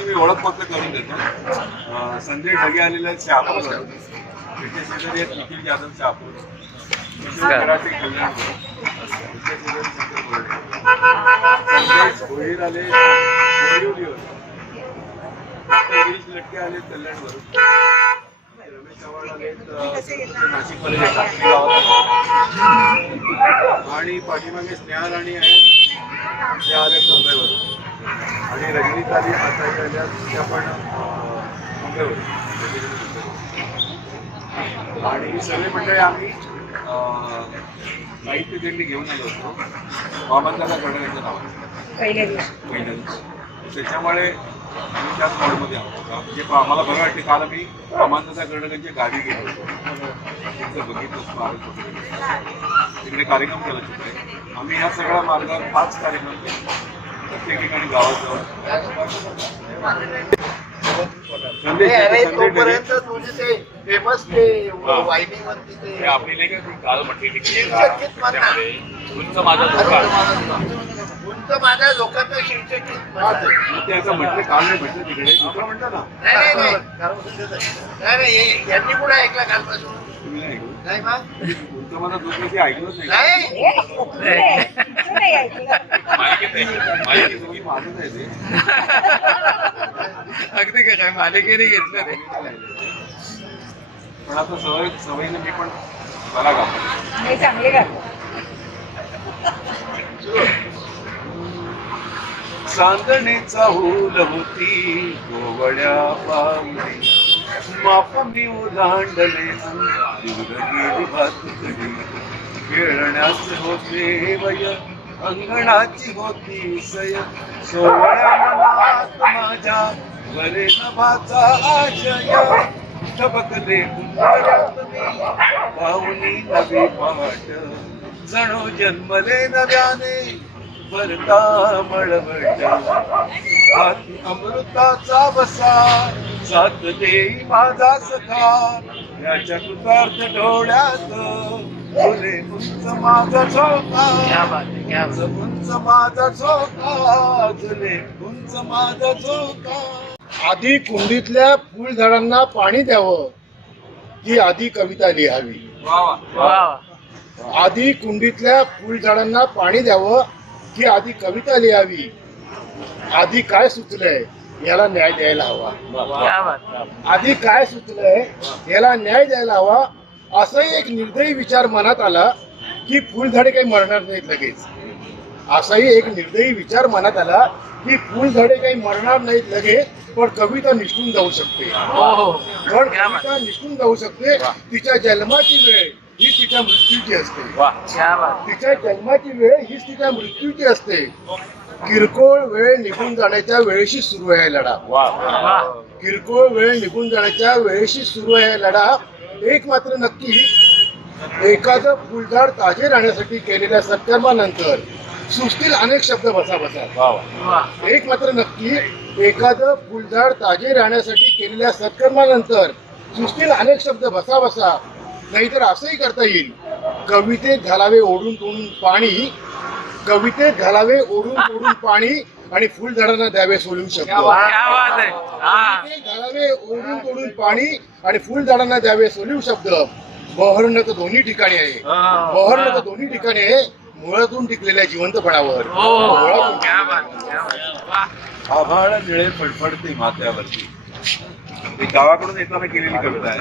त्यांची मी ओळख फक्त करून देतो. संजय ढगे आलेले आहेत शहापूर, त्याच्या शेजारी आहेत निखिल जाधव शहापूर, मराठी कल्याण, त्याच्या शेजारी शंकर बोर्डे, संदेश भोईर आले बोरिवलीवर, गिरीश लटके आले कल्याणवरून, रमेश चव्हाण आले नाशिकमध्ये आणि पाठीमागे स्नेहा राणी आहेत ते आलेत मुंबईवरून, आणि रजनी ताली आताही आल्या त्या पण मुंबईवरून. आणि ही सगळे मंडळी आम्ही साहित्य दिंडी घेऊन आलो होतो वामनदादा गडकरींच्या नावाने पहिल्या दिवशी. त्याच्यामुळे आम्ही त्याच मोडमध्ये आहोत. म्हणजे आम्हाला बरं वाटते. काल आम्ही वामनदादा गडकरींच्या गावी गेलो होतो, तिथं बघितलं स्मारक वगैरे, तिकडे कार्यक्रम केला तिकडे. आम्ही ह्या सगळ्या मार्गावर 5 कार्यक्रम केले प्रत्येक ठिकाणी गावाजवळ. आपली नाही का काल म्हटलेली माझ्या लोकांचा शिक्षक त्याचं म्हटलं काल नाही म्हटलं तिकडे दुसरं म्हटलं ना. नाही यांनी कुठं ऐकलं कालपासून? तुम्ही नाही ऐकलं? नाही मग तुमचं माझं दुसरं ते ऐकलंच नाही. तुम्ही माझंच आहे ते. अगदी काय मालिकेने घेतलं रे. पण आता सवयीने मी पण मला गातो. चांगले गातो. चांदणीचा हुल होती गोवड्या पावली, मापनी ओलांडले गेली भातुकडी, खेळण्यास होते वय अंगणाची होती सय, सोहळ्या मनात माझ्या वरे नभाचा आशय, ठबकले कुंभारात मी पाहुणी नवी पाट, जणू जन्मले नव्याने भरता मळवट, हाती अमृताचा वसा साथ देई माझा सखा, याच्या कृतार्थ डोळ्यात फुले उंच माझा झोका, उंच माझा झोका, फुले उंच माझा झोका. आधी कुंडीतल्या फुलझाडांना पाणी द्यावं ही आधी कविता लिहावी. आधी कुंडीतल्या फुलझाडांना पाणी द्यावं ही आधी कविता लिहावी. आधी काय सुचलंय याला न्याय द्यायला हवा. आधी काय सुचलंय याला न्याय द्यायला हवा. असाही एक निर्दयी विचार मनात आला की फुलझाडे काही मरणार नाहीत लगेच. असाही एक निर्दयी विचार मनात आला की फुलझाडे काही मरणार नाहीत लगेच, पण कविता निष्ठून जाऊ शकते. पण कविता निष्ठून जाऊ शकते. तिच्या जन्माची वेळ ही तिच्या मृत्यूची असते. तिच्या जन्माची वेळ हीच तिच्या मृत्यूची असते. किरकोळ वेळ निघून जाण्याच्या वेळेशी सुरू आहे लढा. किरकोळ वेळ निघून जाण्याच्या वेळेशी सुरू आहे लढा. एक मात्र नक्की, एखादं फुलझाड ताजे राहण्यासाठी केलेल्या सत्कर्मानंतर सुस्तील अनेक शब्द बसा बसा. एक मात्र नक्की, एखादं फुलझाड ताजे राहण्यासाठी केलेल्या सत्कर्मानंतर सुस्तील अनेक शब्द बसा बसा. नाहीतर असंही करता येईल, कवितेत घालावे ओढून तोडून पाणी, कवितेत घालावे ओढून तोडून पाणी आणि फुलझाडांना द्यावे सोलून शब्द. कवितेत घालावे ओढून तोडून पाणी आणि फुलझाडांना द्यावे सोलून शब्द. बहरणं तर दोन्ही ठिकाणी आहे. बहरणं तर दोन्ही ठिकाणी आहे. मुळातून टिकलेल्या जिवंतपणावर. आभाळ निळे फडफडते माथ्यावरती, ही गावाकडून येताना केलेली कविता आहे.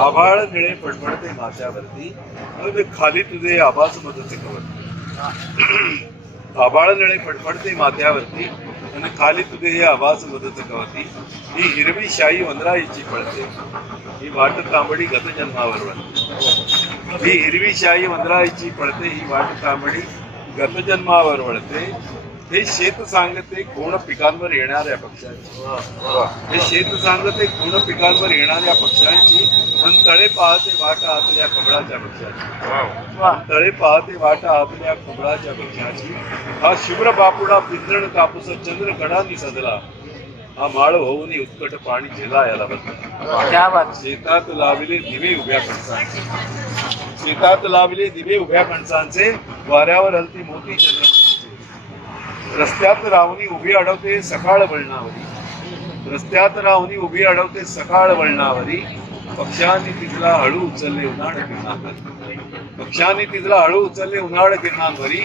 आभाळ निळे फडफडते माथ्यावरती, आणि खाली तुझे आभास मदत कवरती. आभाळ निळे फडफडते माथ्यावरती आणि खाली तुझे हे आभास मदत कवरती. ही हिरवी शाही वनराईची पळते, ही वाट तांबडी गत जन्मावर वळते. ही हिरवी शाही वनराईची पळते, ही वाट तांबडी गत जन्मावर वळते. हे शेत सांगते कोण पिकांवर येणाऱ्या पक्षांची. हे शेत सांगते कोण पिकांवर येणाऱ्या पक्षांची. पण तळे पाहते वाटा आतल्या कमळाच्या पक्षाची. तळे पाहते वाटा आतल्या कमळाच्या पक्षाची. हा शुभ्र बापुडा पिंजण कापूस चंद्र कडांनी सजला. हा माळ होऊन उत्कट पाणी झेला याला बसला. शेतात लावले दिवे उभ्या कणसांचे. शेतात लावले दिवे उभ्या कणसांचे. वाऱ्यावर हलती मोती चंद्रमुखीचे. रस्त्यात राहुनी उभी अडवते सकाळ वळणावरी, रस्त्यात राहुनी उभी अडवते सकाळ वळणावरी, पक्षांनी तिथला हळू उचलले उन्हाळ किरणांवरी, पक्षांनी तिथला हळू उचलले उन्हाळ किरणांवरी,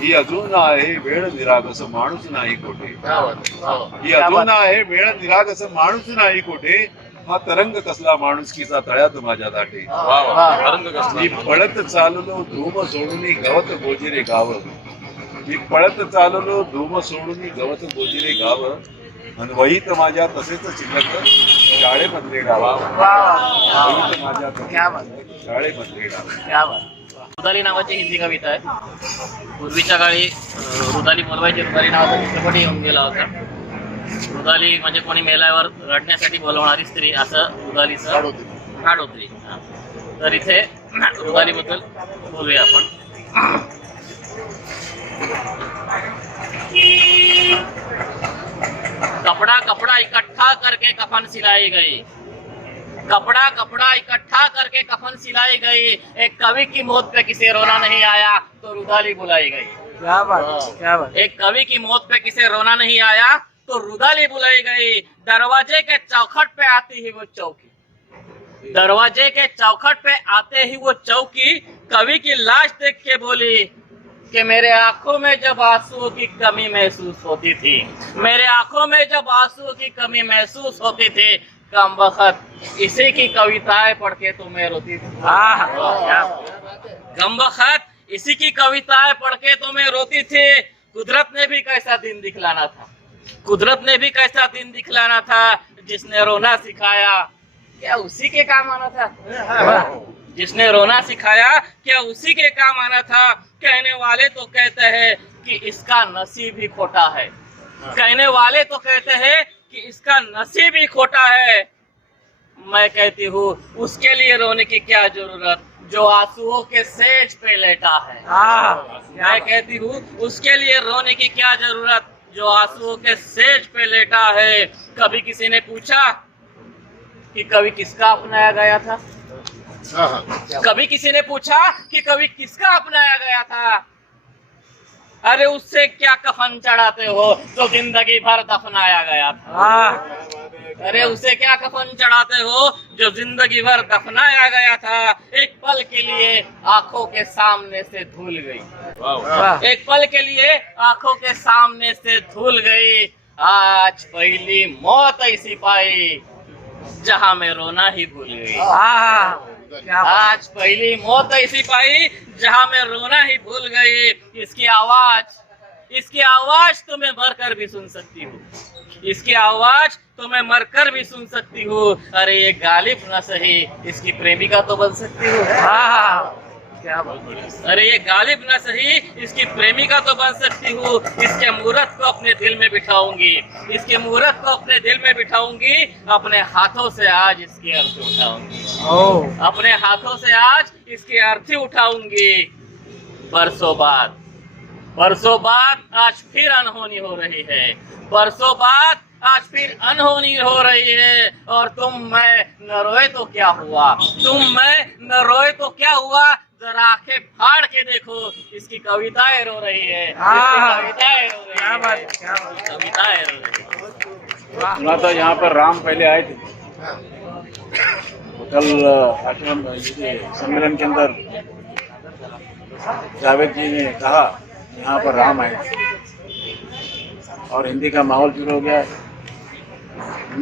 ही अजून आहे वेळ निरागस माणूस नाही कोठे, ही अजून आहे वेळ निरागस माणूस नाही कोठे, हा तरंग कसला माणुसकीचा तळ्यात माझ्या दाटे, मी पळत चाललो धूम सोडून गवत गोजिरे गाव, मी पळत चाललो धूम सोडून गवत गोजिरे गाव, वहीत माझ्या तसेच शिल्लक शाळेमधले गाव, वहीत माझ्या शाळेमधले गाव. रुदाली नावाची हिंदी कविता आहे. पूर्वीच्या काळी रुदाली बोलवायची, रुदाली नावाचा चित्रपट येऊन गेला होता. रुदाली म्हणजे कोणी मेल्यावर रडण्यासाठी बोलवणारी स्त्री, असं रुदालीचं हाडोत्री. तर इथे रुदाली बद्दल बोलूया आपण. कपड़ा कपड़ा इकट्ठा करके कफन सिलाई गई, कपड़ा कपड़ा इकट्ठा करके कफन सिलाई गई, एक कवि की मौत पे किसी रोना नहीं आया तो रुदाली बुलाई गई. क्या बात, क्या बात. एक कवि की मौत पे किसी रोना नहीं आया तो रुदाली बुलाई गई. दरवाजे के चौखट पे आती ही वो चौकी, दरवाजे के चौखट पे आते ही वो चौकी, कवि की लाश देख के बोली कि मेरे आंखों में जब आंसुओं की कमी महसूस होती थी, मेरे आंखों में जब आंसुओं की कमी महसूस होती थी, कम वक्त इसी की कविताएं पढ़ के तो मैं रोती थी. कम वक्त इसी की कविताएं पढ़ के तो मैं रोती थी. कुदरत ने भी कैसा दिन दिखलाना था, कुदरत ने भी कैसा दिन दिखलाना था, जिसने रोना सिखाया क्या उसी के काम आना था, जिसने रोना सिखाया क्या उसी के काम आना था. कहने वाले तो कहते हैं कि इसका नसीब ही खोटा है, कहने वाले तो कहते हैं कि इसका नसीब ही खोटा है. मैं कहती हूँ उसके लिए रोने की क्या जरूरत जो आंसुओं के सेज पे लेटा है. मैं कहती हूँ उसके लिए रोने की क्या जरूरत जो आंसुओं के सेज पे लेटा है. कभी किसी ने पूछा कि कवि किसका अपनाया गया था, कभी किसी ने पूछा कि कवि किसका अपनाया गया था. अरे उससे क्या कफन चढ़ाते हो जो जिंदगी भर दफनाया गया था, अरे उसे क्या कफन चढ़ाते हो जो जिंदगी भर दफनाया गया था. एक पल के लिए आंखों के सामने से धुल गई, एक पल के लिए आंखों के सामने से धुल गई. आज पहली मौत ऐसी पाई जहां मैं रोना ही भूल गई, आज पहली मौत ऐसी पाई जहां मैं रोना ही भूल गई. इसकी आवाज तो मैं मरकर भी सुन सकती हूँ, इसकी आवाज तो मैं मरकर भी सुन सकती हूँ. अरे ये गालिब न सही इसकी प्रेमिका तो बन सकती हूँ. क्या बात. अरे ये गालिब न सही इसकी प्रेमिका तो बन सकती हूँ. इसके मूरत को अपने दिल में बिठाऊंगी, इसके मूरत को अपने दिल में बिठाऊंगी. अपने हाथों से आज इसकी अर्थी उठाऊंगी, अपने हाथों से आज इसकी अर्थी उठाऊंगी. बरसों बाद आज फिर अनहोनी हो रही है, बरसों बाद आज फिर अनहोनी हो रही है. और तुम मैं न रोए तो क्या हुआ, तुम मैं न रोए तो क्या हुआ. जरा आंखें फाड़ के देखो इसकी कविताएं रो रही है, इसकी कविताएं रो रही है, कविताएं रो रही है. सुना था यहाँ पर राम पहले आए थे. कल आश्रम सम्मेलन के अंदर जावेद जी ने कहा यहाँ पर राम आए और हिंदी का माहौल शुरू हो गया है.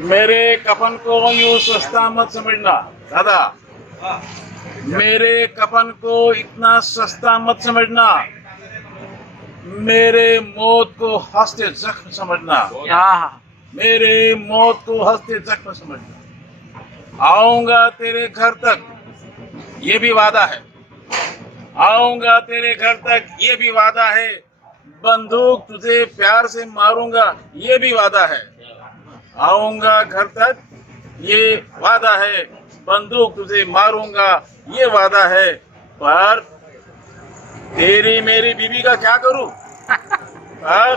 मेरे कफन को यूं सस्ता मत समझना दादा, मेरे कफन को इतना सस्ता मत समझना, मेरे मौत को हंसते जख्म समझना, मेरे मौत को हंसते जख्म समझना. आऊंगा तेरे घर तक ये भी वादा है, आऊंगा तेरे घर तक ये भी वादा है. बंदूक तुझे प्यार से मारूंगा ये भी वादा है. आऊंगा घर तक ये वादा है, बंदूक तुझे मारूंगा ये वादा है. पर तेरी मेरी बीवी का क्या करूं, पर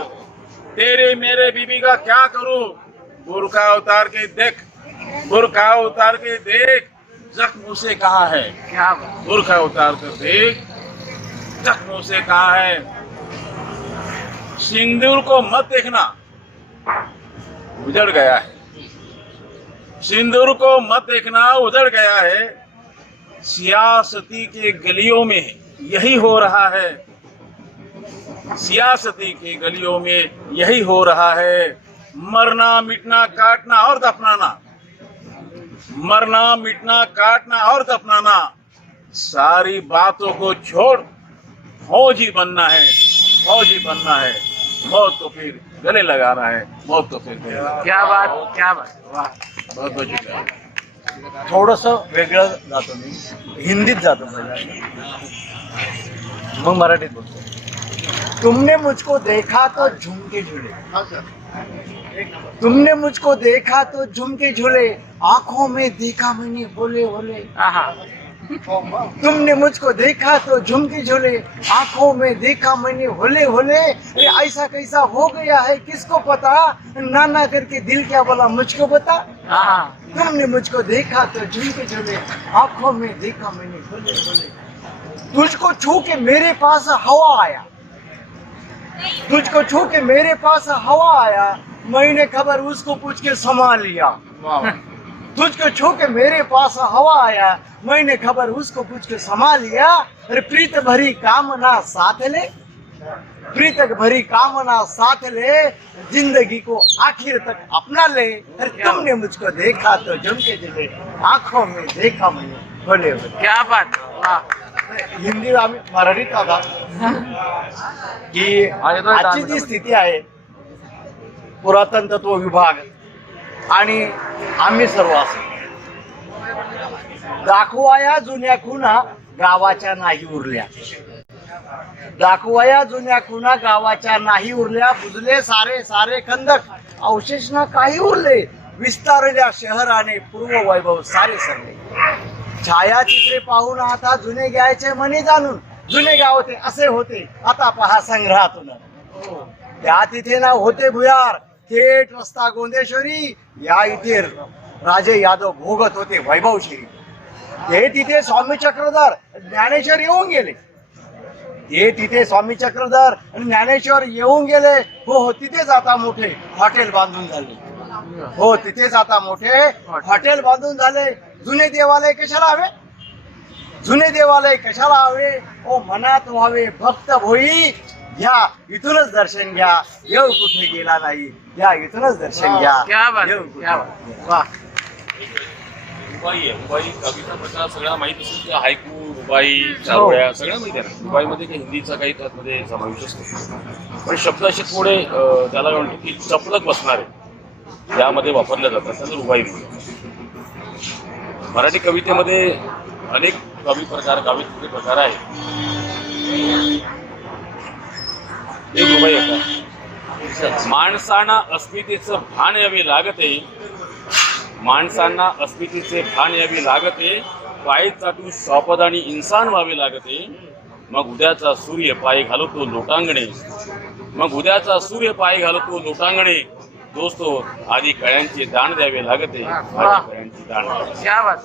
तेरी मेरे बीवी का क्या करूं. बुर्का उतार के देख, बुर्का उतार के देख जख्म उसे कहाँ है. बुर्का उतार कर देख जख्म उसे कहाँ है. सिंदूर को मत देखना, उजड़ गया है। सिंदूर को मत देखना, उजड़ गया है। सियासती के गलियों में यही हो रहा है, सियासती के गलियों में यही हो रहा है। मरना मिटना काटना और दफनाना, मरना मिटना काटना और दफनाना, सारी बातों को छोड़ फौजी बनना है, फौजी बनना है। मौत तो फिर गले लगाना है, मौत तो फिर गले लगाना है। क्या बात, क्या बात, वाह. बहुत बहुत शुक्रिया। थोडस वेगळं जातो मी, हिंदीत जातो पहिल्यांदा, मग मराठीत बोलतो. तुमने मुझको देखा तो झुमके झूले, तुमने मुझको देखा तो झुमके झूले, आंखों में देखा मैंने बोले बोले. आहा. तुमने मुझको देखा तो झुमके झूले, आंखों में देखा मैंने होले होले. ये ऐसा कैसा हो गया है किसको पता, नाना करके दिल क्या बोला मुझको बता. आहा. तुमने मुझको देखा तो झुमके झूले, आंखों में देखा मैंने होले होले. तुझको छू के मेरे पास हवा आया, तुझको छू के मेरे पास हवा आया, मैंने खबर उसको पूछ के संभाल लिया. तुझको छू के मेरे पास हवा आया, मैंने खबर उसको पूछ के संभाल लिया. अरे प्रीत भरी कामना साथ ले, प्रीत भरी कामना साथ ले, जिंदगी को आखिर तक अपना ले. अरे तुमने मुझको देखा तो झुमके झूले, आंखों में देखा मैंने होले होले. क्या बात, वाह. हिंदी आम्ही मराठीत आता की आजची जी स्थिती आहे, पुरातन तत्व विभाग आणि आम्ही सर्व असं दाखवाया जुन्या खुणा गावाच्या नाही उरल्या, दाखवाया जुन्या खुणा गावाच्या नाही उरल्या. बुजले सारे सारे खंदक, अवशेष ना काही उरले, विस्तारल्या शहराने पूर्व वैभव सारे सरले. छायाचित्रे पाहून आता जुने घ्यायचे मनी जाणून, जुने गाव होते असे होते आता पहा संग्रहातून. त्या तिथे ना होते भुयार, थेट रस्ता गोंदेश्वरी, या इथे राजे यादव भोगत होते वैभवश्री. ते तिथे स्वामी चक्रधर ज्ञानेश्वर येऊन गेले, ते तिथे स्वामी चक्रधर आणि ज्ञानेश्वर येऊन गेले. हो तिथेच आता मोठे हॉटेल बांधून झाले, हो तिथेच आता मोठे हॉटेल बांधून झाले. जुने देवालय कशाला हवे, जुने देवालय कशाला हवे, ओ मनात व्हावे भक्त भोई. या इथूनच दर्शन घ्या, देव कुठे गेला नाही, या इथूनच दर्शन घ्या. क्या बात, देव कुठे क्या बात. गेला नाही. वाह. रुबाई आहे. रुबाई कविता प्रकार सगळा माहित असेल की हायकू, रुबाई, चारोळ्या सगळं माहिती आहे ना. रुबाईमध्ये काही हिंदीचा काही त्यामध्ये समावेश असतो, पण शब्द असे थोडे त्याला म्हणतो की चपलक बसणारे यामध्ये वापरले जातात, त्याचं रुबाई म्हणतात. मराठी कवितेमध्ये अनेक कवी कवितेचे प्रकार आहेत. एक रुबाई होता. माणसांना अस्मितेचं भान यावे लागते, माणसांना अस्मितेचे भान यावे लागते, पाय चाटून शॉपद आणि इन्सान व्हावे लागते. मग उद्याचा सूर्य पाय घालतो लोटांगणे, मग उद्याचा सूर्य पाय घालतो लोटांगणे. दोस्तो आधी कळ्यांचे दाण द्यावे लागते, आधी कळ्यांची दाण द्यावी. क्या बात.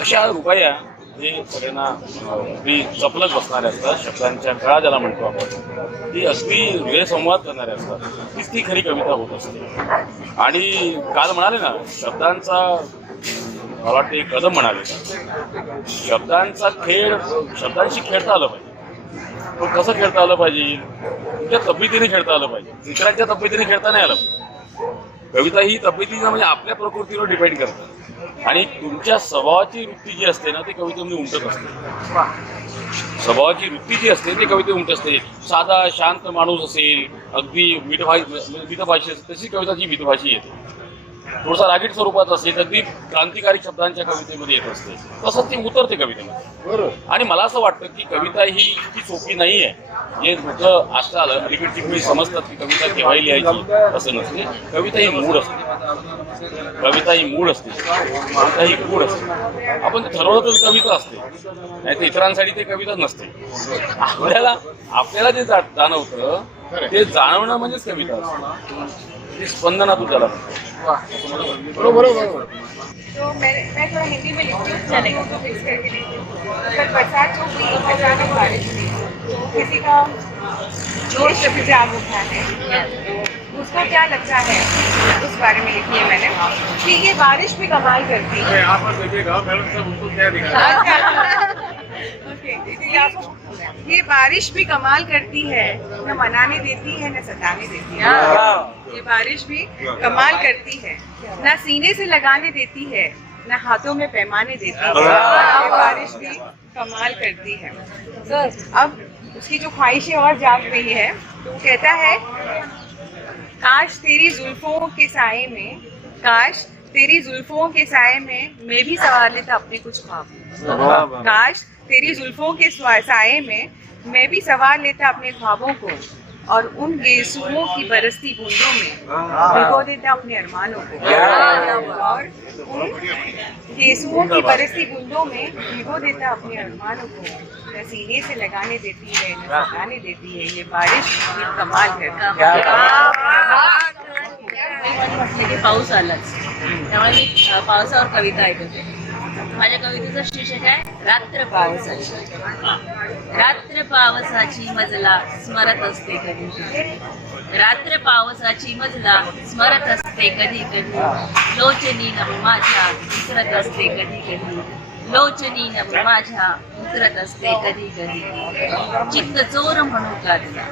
अशा रुबाया हे सगळ्यांना अगदी चपलक बसणारे असतात. शब्दांच्या कळा ज्याला म्हणतो आपण, ती अगदी वेळसंवाद करणारे असतात. तीच ती खरी कविता होत असते. आणि काल म्हणाले ना, शब्दांचा मला वाटते कदम म्हणाले, शब्दांचा खेळ, शब्दांशी खेळता आलं पाहिजे. तो कसं खेळता आलं पाहिजे, तुमच्या तब्येतीने खेळता आलं पाहिजे, इतरांच्या तब्येतीने खेळता नाही आलं पाहिजे. कविता ही तब्येतीनं म्हणजे आपल्या प्रकृतीवर डिपेंड करते, आणि तुमच्या स्वभावाची वृत्ती जी असते ना ती कवितेमध्ये उमटत असते. स्वभावाची वृत्ती जी असते ती कविते उमटत असते. साधा शांत माणूस असेल, अगदी मितभाषी असेल, तशी कविताची मितभाषी येते. थोडासा रागीट स्वरूपात असेल, अगदी क्रांतिकारी शब्दांच्या कवितेमध्ये येत असते, तसंच ती उतरते कवितेमध्ये. आणि मला असं वाटतं की कविता ही इतकी सोपी नाही आहे. जे लोक आजकाल अलीकडची पिढी समजतात की कविता केव्हाही लिहायची, असं नसते. कविता ही मूड असते, कविता ही मूड असते, कविता ही मूड असते. आपण ठरवलं तर कविता असते, नाही तर इतरांसाठी ते कविता नसते. आपल्याला जे जाणवतं ते जाणवणं म्हणजेच कविता असते. ते स्पंदनातून त्याला बरोबर. तो मैं थोड़ा हिंदी में लिखती हूँ, चलेगा तो फिक्स करके लिखती हूँ. कल बरसात हो गई, अचानक बारिश हुई, तो किसी का जोर से फिर से आग उठा है, तो उसको क्या लगता है उस बारे में लिखी है मैंने कि ये बारिश भी कमाल करती है। यहाँ पर देखिएगा मैडम साहब उनको क्या दिखा ओके, ये बारिश भी कमाल करती है, न मनाने देती है न सताने देती है। ये बारिश भी कमाल करती है, न सीने से लगाने देती है न हाथों में पैमाने देती है। ये बारिश भी कमाल करती है। अब उसकी जो ख्वाहिशें और जाग रही है, तो वो कहता है काश तेरी जुल्फों के साए में, काश तेरी जुल्फों के साए में मैं भी सवार लेता अपने कुछ ख्वाब। काश तेरी जुल्फों के साए में मैं भी सवार लेता अपने ख्वाबों को, और उन गेसुओं की बरसती बूंदों में भिगो देता अपने अरमानों को। और उन गेसुओं की बरसती बूंदों में भिगो देता अपने अरमानों को, न सीने से लगाने देती है न सताने देती है। ये बारिश ये कमाल करती म्हटलं की पाऊस आलाच, त्यामुळे मी पावसावर कविता ऐकते. माझ्या कवितेचं शीर्षक आहे रात्र पावसाची. रात्र पावसाची मजला स्मरत असते कधी कधी, रात्र पावसाची मजला स्मरत असते कधी कधी, लोचनी नभ माझ्या उतरत असते कधी कधी, लोचनी नभ माझ्या उतरत असते कधी कधी. चित्त चोर म्हणू का तुला,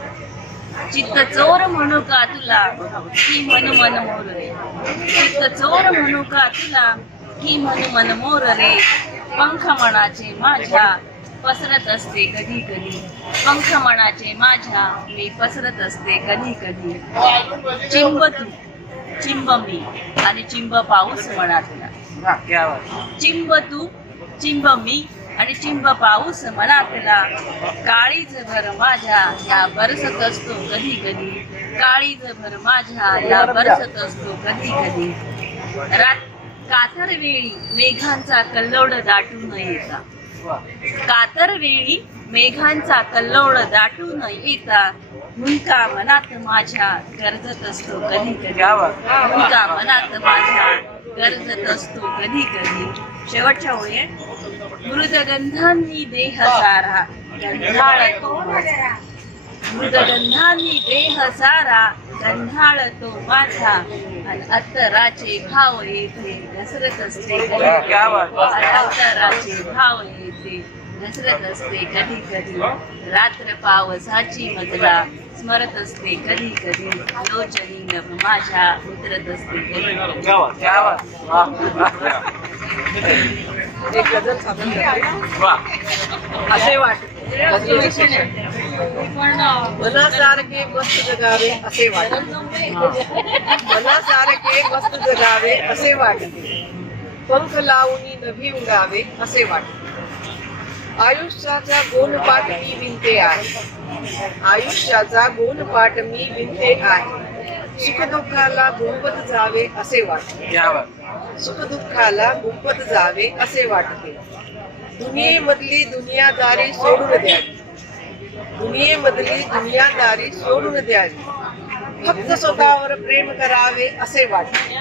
चित्त चोर म्हणू का तुला, की मन मन मोर रे. चित्त चोर म्हणू का तुला, की मन मन मोर रे. पंख मनाचे माझ्या पसरत असते कधी कधी, पंख मनाचे माझ्या मी पसरत असते कधी कधी. चिंब तू चिंब मी आणि चिंब पाऊस मनातला. चिंब तू चिंब मी आणि चिंब पाऊस मनातला. काळीज भर माझ्या या बरसत असतो कधी कधी, काळीज भर माझ्या या बरसत असतो कधी कधी. कातर वेळी मेघांचा कल्लोळ दाटून येता, कातर वेळी मेघांचा कल्लोळ दाटून येता. मुंका मनात माझ्या गरजत असतो कधी कधी, मुंका मनात माझ्या गरजत असतो कधी कधी. शेवटच्या ओळी आहे, मृदगंधांनी देह सारा गंधाळतो माझा, मृदगंधांनी देह सारा गंधाळतो माझा. आणि अत्तराचे भाव येथे घसरत असते कधी कधी, अत्तराचे भाव येथे घसरत असते कधी कधी. रात्र पावसाची मजला स्मरत असते कधी कधी, लोचनी नभ माझ्या उतरत असते कधी कधी. एक गजल सादर करते. असे वाटते मनासारखे मस्त जगावे असे वाटते, मनासारखे मस्त जगावे असे वाटते. पंख लावणी नभी उडावे असे वाटते. आयुष्याचा गोणपाठ मी विणते आहे, आयुष्याचा गोणपाठ मी विणते आहे. सुखदुःखाला गुंफत जावे असे वाटते, सुखदुःखाला गुंफत जावे असे वाटते. दुनियेमधली दुनियादारी सोडून द्यावी, दुनियेमधली दुनियादारी सोडून द्यावी. फक्त स्वतःवर प्रेम करावे असे वाटते,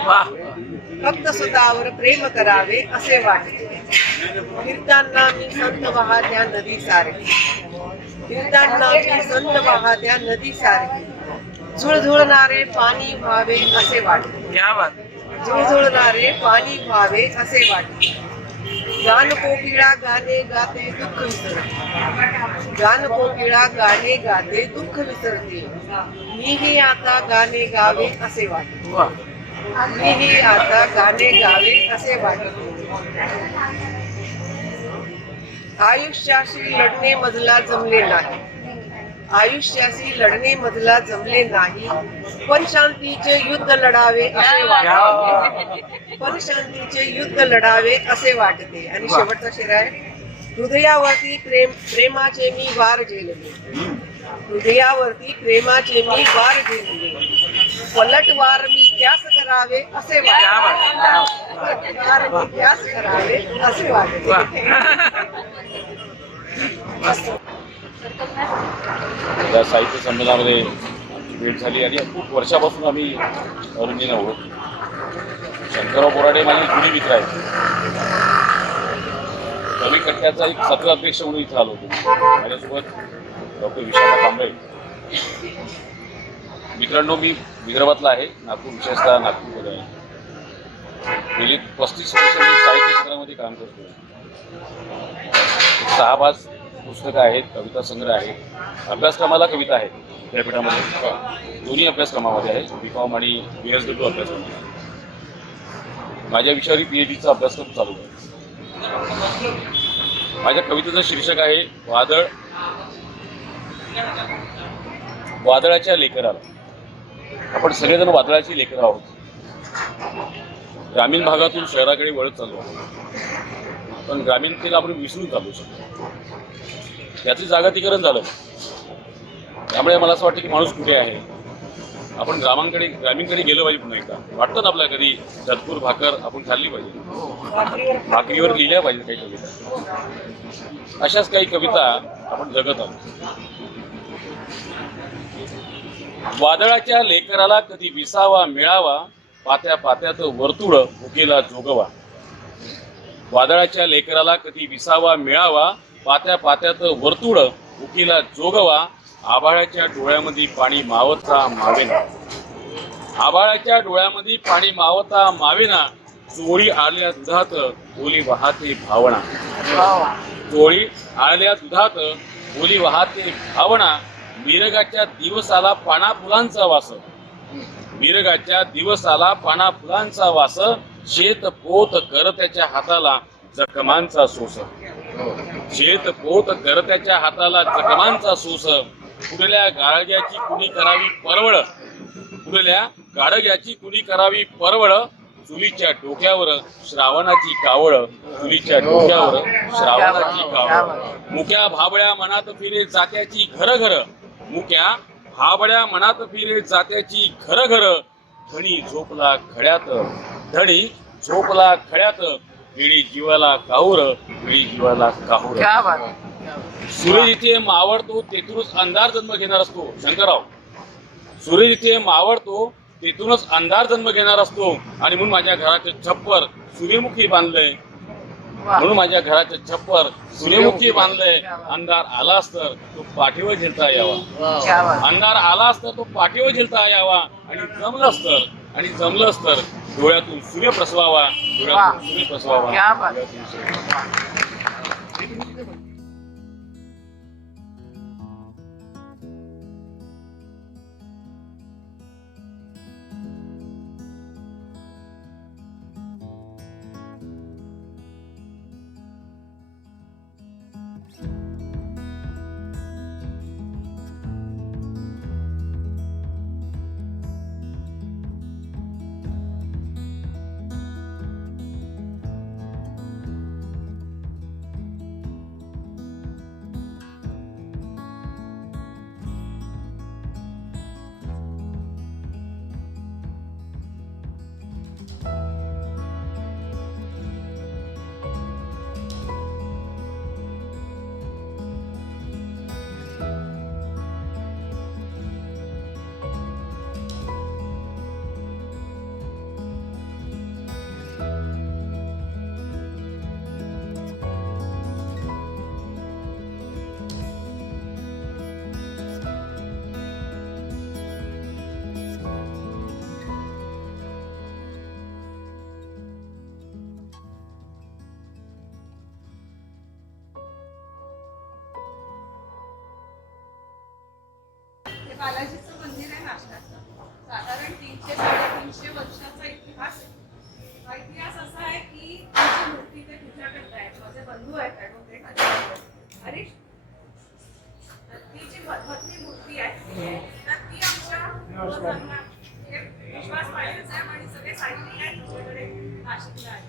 फक्त स्वतःवर प्रेम करावे असे वाटते. फिरताना मी संत वाहत्या नदी सारखी, फिरताना मी संत वाहत्या नदी सारखी. झुळझुळणारे पाणी व्हावे असे वाटते, झुळझुळणारे पाणी व्हावे असे वाटते. गान कोकिळा गाणे गाते दुःख विसरते, गान कोकिळा गाणे गाते दुःख विसरते. मीही आता गाणे गावे असे वाटते, मीही आता गाणे गावे असे वाटते. आयुष्याशी लढणे मजला जमले नाही, आयुष्याशी लढणे मजला जमले नाही. पण शांतीचे युद्ध लढावे असे वाटते, पण शांतीचे युद्ध लढावे असे वाटते. आणि शेवटचा शेर आहे, हृदयावरती प्रेमाचे मी वार झेलले, हृदयावरती प्रेमाचे मी वार झेलले. पलटवार मी त्यास करावे असे वाटते, पलटवार मी त्यास करावे असे वाटते. या साहित्य संमेलनामध्ये आमची भेट झाली आणि खूप वर्षापासून आम्ही अरुंजींना ओळखतो. शंकरराव बोराडे माझे जुने मित्र आहेत. कवी कट्ट्याचा एक 7वा अध्यक्ष म्हणून इथं आलो होतो. माझ्यासोबत डॉक्टर विशाखा कांबळे, मित्रांनो, मी विदर्भातला आहे, नागपूर, विशेषतः नागपूरमध्ये आहे. गेली 35 वर्ष मी साहित्य क्षेत्रामध्ये काम करतो. 6-5 पुस्तकं आहेत, कविता संग्रह आहेत, अभ्यासक्रमाला कविता आहेत विद्यापीठामध्ये, दोन्ही अभ्यासक्रमामध्ये आहेत, BCom आणि BSW अभ्यासक्रमामध्ये. माझ्या विषयावरी PhDचा अभ्यासक्रम चालू आहे. माझ्या कवितेचं शीर्षक आहे वादळ. वादळाच्या लेकराला. आपण सगळेजण वादळाची लेकरं आहोत. ग्रामीण भागातून शहराकडे वळत चाललो आहोत, पण ग्रामीणतेला आपण विसरून चालू शकतो. याचं जागतिकीकरण झालं. त्यामुळे मला असं वाटतं की माणूस कुठे आहे. आपण ग्रामीणकडे गेलं पाहिजे. पुन्हा एकदा वाटतं ना आपल्याला कधी जतपूर भाकर आपण खाल्ली पाहिजे, भाकरीवर लिहिल्या पाहिजे काही कविता. अशाच काही कविता आपण जगत आहोत. वादळाच्या लेकराला कधी विसावा मिळावा, पात्या पात्यात वर्तुळ भुकेला जोगवा. वादळाच्या लेकराला कधी विसावा मिळावा, पात्या पात्यात वर्तुळ भुकेला जोगवा. आभाळाच्या डोळ्यामध्ये पाणी मावता मावेना. आभाळाच्या डोळ्यामध्ये पाणी मावता मावेना. चोळी आल्या दुधात ओली वाहते भावना. चोळी आल्या दुधात ओली वाहते भावना. मिरगाच्या दिवसाला पाना फुलांचा वास. मिरगाच्या दिवसाला पाना फुलांचा वास. शेत पोत करत्याच्या हाताला जखमांचा सोस. शेत पोत करत्याच्या हाताला जखमांचा सोस. पुढल्या गाडग्याची कुणी करावी परवड. पुढल्या गाडग्याची कुणी करावी परवड. चुलीच्या डोक्यावर श्रावणाची कावळ. चुलीच्या डोक्यावर श्रावणाची कावळ. मुक्या भाबळ्या मनात फिरे जात्याची घर घर. मुक्या भाबळ्या मनात फिरे जात्याची घर घर. धणी झोपला खड्यात. धणी झोपला खड्यात. वेळी जीवाला काहूर. वेळी जीवाला काहूर. सूर्य जिथे मावळतो तेथूनच अंधार जन्म घेणार असतो. शंकरराव, सूर्य जिथे मावळतो तेथूनच अंधार जन्म घेणार असतो. आणि म्हणून माझ्या घराचे छप्पर सूर्यमुखी बांधलंय. म्हणून माझ्या घराचे छप्पर सूर्यमुखी बांधलंय. अंधार आलास तर तो पाठीवर झेलता यावा. अंधार आलास तर तो पाठीवर झेलता यावा. आणि जमलंच तर डोळ्यातून सूर्य प्रसवावा. डोळ्यातून सूर्य प्रसवावा. बालाजीचं मंदिर आहे नाशकाचं. साधारण 300-350 वर्षाचा इतिहास आहे. हा इतिहास असा आहे की त्याची मूर्ती ते पूजा करतायत. माझे बंधू आहेत ॲडव्होकेट हरीश. ती जी भगवती मूर्ती आहे तर ती आमच्या पूर्वजांना विश्वास पाहिजेच आहे. आणि सगळे साहित्य आहेत तुमच्याकडे नाशिकला आहे.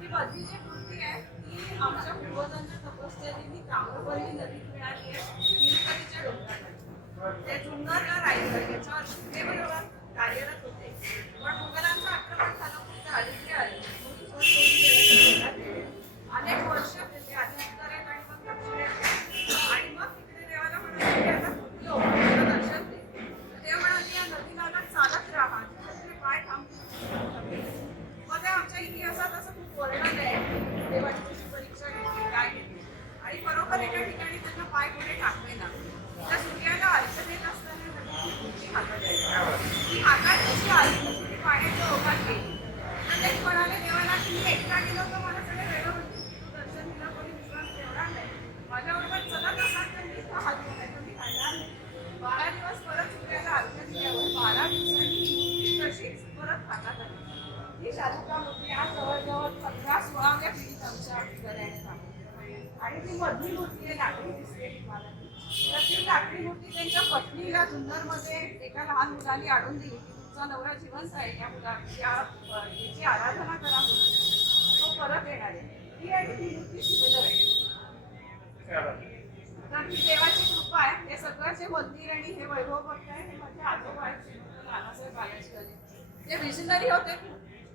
ती बदली जी मूर्ती आहे ती आमच्या पूर्वजांच्या तपस्येने ताम्रपल्ली नदीत मिळाली आहे. तिरुपतीच्या डोंगराला ते जुन्नरला राहिलं. याच्यावर शिक्केबरोबर कार्यरत होते. पण मुघलांचं आक्रमण झालं. फक्त आदित्य आले. अनेक वर्ष ते आधी उत्तरेत आणि मग दक्षिणेत. आणि मग तिकडे देवाला म्हणाले की आता कुठलं होतं दर्शन दे. देव म्हणाले या नदीला चालत राहा. तिथे पाय थांबतील. मग ते आमच्या इतिहासात असं खूप वर्णन आहे. देवाची कशी परीक्षा घेतली, काय घेतली. आणि बरोबर एका ठिकाणी त्यांना पाय पुढे टाकले ना. त्या सूर्याला अर्घ्य देत असताना जी मधली मूर्ती आहे लाकडी दिसते तुम्हाला, तर ती लाकडी मूर्ती त्यांच्या पत्नीला जुन्नरमध्ये एका लहान मुलाने आणून दिली की तुमचा नवरा जिवंत आहे, या याची आराधना करा म्हणून तो परत येणार आहे. ही आणि ती मूर्ती सिमिलर आहे. तर ती देवाची कृपा आहे. हे सगळं जे मंदिर आणि हे वैभव बघताय हे माझे आजोबा आहेत, नानासाहेब बालाजी गले. ते विजनरी होते,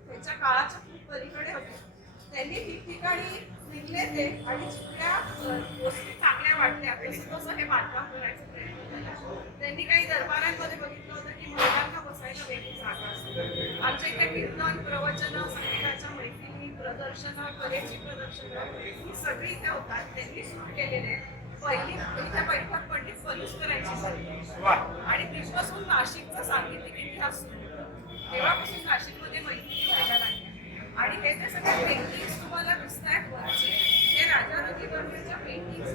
त्यांच्या काळाच्या खूप पलीकडे होते. त्यांनी ठिकठिकाणी निघले ते आणि जितक्या गोष्टी चांगल्या वाटल्या तसं तसं हे बांधकाम करायचा प्रयत्न केला. त्यांनी काही दरबारांमध्ये बघितलं होतं की महिलांना बसायला वेगळी जागा असते. आमच्या इथे कीर्तन, प्रवचन, संगीताच्या मैफिली, प्रदर्शनं, कलेची प्रदर्शनं ही सगळी इथे होतात. त्यांनी सुरू केलेले पहिली इथे बैठक पंडित पलुसकरांची झाली आणि तिथपासून नाशिकचा सांगीतिक इतिहास सुरू होता. तेव्हापासून नाशिकमध्ये मैफिली व्हायला लागल्या. आणि हे जे सगळे पेंटिंग्स तुम्हाला दिसत आहेत वरचे, हे राजा रविवर्मनच्या पेंटिंग्स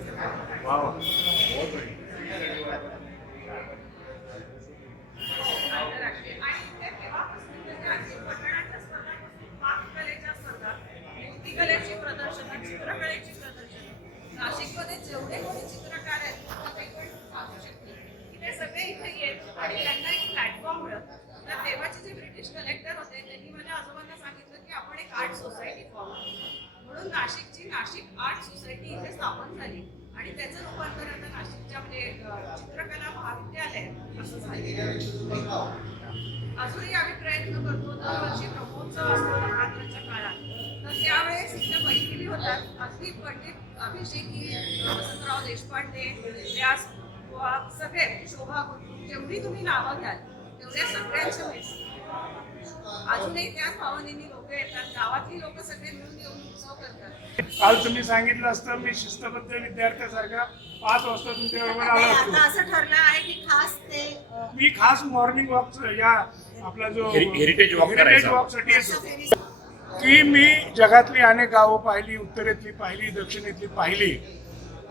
आणि ते तेव्हापासून म्हणजे अगदी पटणाच्या स्पर्धापासून पाककलेच्या स्पर्धा, मूर्तिकलेची प्रदर्शनं, चित्रकलेची प्रदर्शनं, नाशिकमध्ये जेवढे कोणी चित्रकार आहेत ते पण सांगू शकतील की ते सगळे इथे येत आणि त्यांना एक प्लॅटफॉर्म मिळत. तर तेव्हाचे जे ब्रिटिश कलेक्टर होते त्यांनी माझ्या आजोबांना सांगितलं की आपण एक आर्ट सोसायटी फॉर्म करू. म्हणून नाशिकची नाशिक आर्ट सोसायटी इथे स्थापन झाली आणि त्याचं रूपांतर आता नाशिकच्या म्हणजे चित्रकला महाविद्यालय असं झालं. अजूनही आम्ही प्रयत्न करतो. दरवर्षी ब्रह्मोत्सव असतो नवरात्राच्या काळात, तर त्यावेळेस इथे मैफिली होतात. अगदी पंडित अभिषेकी, वसंतराव देशपांडे, व्यास सगळे, शोभा गुरु, जेवढी तुम्ही नावं घ्याल तेवढ्या सगळ्यांचे मैफिली. अजूनही त्याच भावनेने लोक येतात. गावातली लोक सगळे मिळून येऊन उत्सव करतात. काल तुम्ही सांगितलं असतं मी शिस्तबद्ध विद्यार्थ्यासारखा 5 वाजता तुमच्या बरोबर आलो आता असतो. असं ठरलं आहे की खास ते मी खास मॉर्निंग वॉक या आपला जो हेरिटेज वॉक साठी येतो की मी जगातली अनेक गावं पाहिली, उत्तरेतली पाहिली, दक्षिणेतली पाहिली,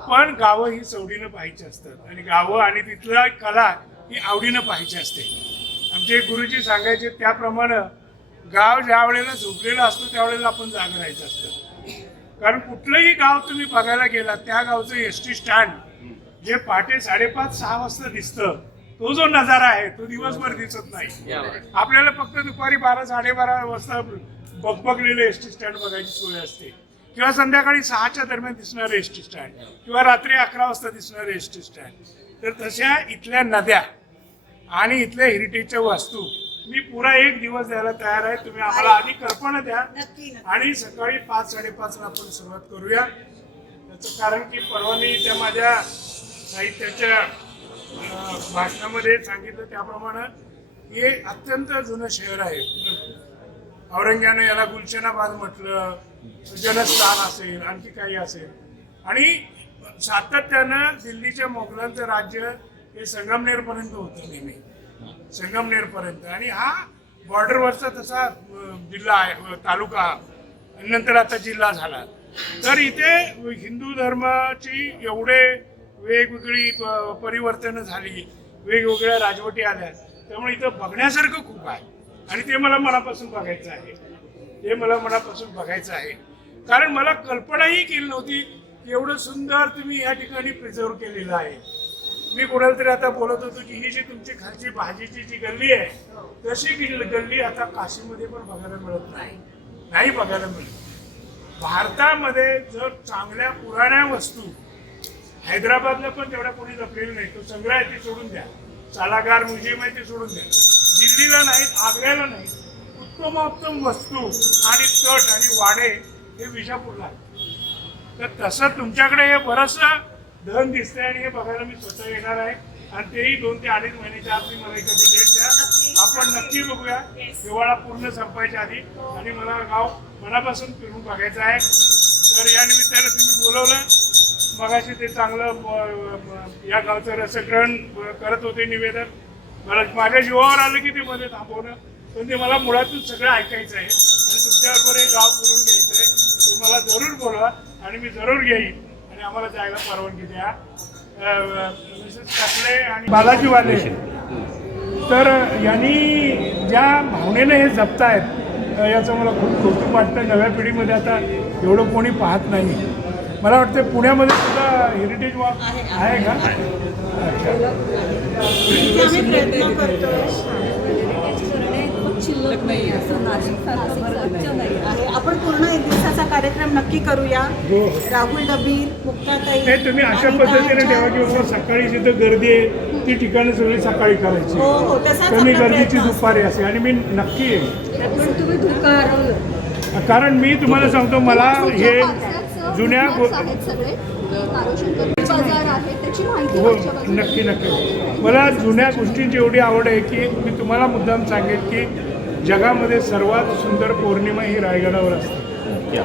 पण गावं ही सवडीनं पाहायची असतात आणि गावं आणि तिथला कला ही आवडीनं पाहायची असते. आमचे गुरुजी सांगायचे त्याप्रमाणे गाव ज्या वेळेला झोपलेलं असतं त्यावेळेला आपण जाग राहायचं असतं. कारण कुठलंही गाव तुम्ही बघायला गेला त्या गावचं एसटी स्टँड जे पहाटे 5:30-6 वाजता दिसतं, तो जो नजारा आहे तो दिवसभर दिसत नाही. आपल्याला फक्त दुपारी 12-12:30 वाजता बगबगलेलं एसटी स्टँड बघायची सोय असते किंवा संध्याकाळी 6च्या दरम्यान दिसणारं एसटी स्टँड किंवा रात्री 11 वाजता दिसणारं एसटी स्टँड. तर तशा इथल्या नद्या आणि इथल्या हेरिटेजच्या वस्तू मी पुरा 1 दिवस द्यायला तयार आहे. तुम्ही आम्हाला आधी कल्पना द्या आणि सकाळी 5-5:30 ला आपण सुरुवात करूया. त्याचं कारण की परवा मी त्या माझ्या साहित्याच्या भाषणामध्ये सांगितलं त्याप्रमाणे हे अत्यंत जुनं शहर आहे. औरंग्यानं याला गुलशनाबाद म्हटलं, जनस्थान असेल, आणखी काही असेल. आणि सातत्यानं दिल्लीच्या मोगलांचं राज्य हे संगमनेरपर्यंत होतं नेहमी, संगमनेरपर्यंत. आणि हा बॉर्डरवरचा तसा जिल्हा आहे, तालुका, नंतर आता जिल्हा झाला. तर इथे हिंदू धर्माची एवढे वेगवेगळी परिवर्तनं झाली, वेगवेगळ्या राजवटी आल्या, त्यामुळे इथं बघण्यासारखं खूप आहे आणि ते मला मनापासून बघायचं आहे. ते मला मनापासून बघायचं आहे कारण मला कल्पनाही केली नव्हती की एवढं सुंदर तुम्ही या ठिकाणी प्रिझर्व केलेलं आहे. मी कोणाला तरी आता बोलत होतो की ही जी तुमची खालची भाजीची जी गल्ली आहे तशी गल्ली आता काशीमध्ये पण बघायला मिळत नाही बघायला मिळत. भारतामध्ये जर चांगल्या पुराण्या वस्तू हैदराबादला पण तेवढ्या कोणी जपलेलं नाही. तो संग्रह आहे ते सोडून द्या, सालागार म्युझियम आहे ते सोडून द्या, दिल्लीला नाहीत, आग्र्याला नाहीत, उत्तमोत्तम वस्तू आणि तट आणि वाडे हे विजापूरला आहे. तर तसं तुमच्याकडे हे बरंचसं धन दिसतंय आणि हे बघायला मी स्वतः येणार आहे आणि तेही 2 ते 2.5 महिन्याच्या आधी मला एका डेट द्या. आपण नक्की बघूया हिवाळा पूर्ण संपायच्या आधी आणि मला गाव मनापासून फिरून बघायचं आहे. तर या निमित्तानं तुम्ही बोलवलं, मगाशी ते चांगलं या गावचं रसग्रहण करत होते निवेदन. मला माझ्या जीवावर आलं की ते मध्ये थांबवणं, पण ते मला मुळातून सगळं ऐकायचं आहे आणि तुमच्याबरोबर हे गाव करून घ्यायचं आहे. ते मला जरूर बोलवा आणि मी जरूर घेईन आणि आम्हाला जायला परवानगी द्या. मिसेस काकडे आणि बालाजीवाले तर यांनी ज्या भावनेनं हे जपतायत याचं मला खूप कौतुक वाटतं. नव्या पिढीमध्ये आता एवढं कोणी पाहत नाही. मला वाटतं पुण्यामध्ये सुद्धा हेरिटेज वॉक आहे का? अच्छा. आम्ही प्रयत्न करतोय. आपण पूर्ण एक दिवसाचा कार्यक्रम नक्की करूया. हो. राहुल डबीर, मुक्ताताई, नाही तुम्ही अशा पद्धतीने ठेवा की बाबा सकाळी जिथं गर्दी आहे ती ठिकाणं सगळी सकाळी करायची, हो हो तसाच कमी आपला गर्दीची प्रयत्न दुपारी असे, आणि मी नक्की येईन. पण तुम्ही धोका हरवलं. कारण मी तुम्हाला सांगतो मला हे जुन्या हो नक्की नक्की मला जुन्या गोष्टींची एवढी आवड आहे की मी तुम्हाला मुद्दाम सांगेन की जगामध्ये सर्वात सुंदर पौर्णिमा ही रायगडावर असते,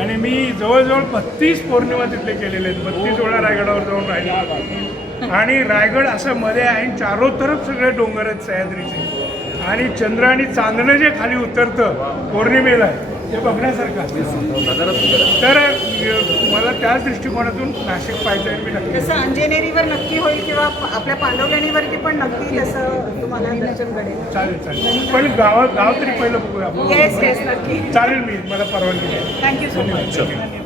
आणि मी जवळजवळ 32 पौर्णिमा तिथले केलेले आहेत. 32 वेळा रायगडावर जाऊन राहिलो, आणि रायगड असं मध्ये आहे आणि चारो तरफ सगळे डोंगर आहेत सह्याद्रीचे, आणि चंद्र आणि चांदणं जे खाली उतरतं पौर्णिमेला ते बघण्यासारखं असतं. तर मला त्याच दृष्टिकोनातून नाशिक पाहायचं आहे. मी नक्की तसं अंजनेरीवर नक्की होईल किंवा आपल्या पांडवलेणीवरती पण नक्की तसं तुम्हाला दर्शन घडेल. चालेल चालेल, पण गाव तरी पहिलं बघूया आपण. येस येस नक्की. चालेल, मी मला परवानगी द्या. Thank you so much. धन्यवाद.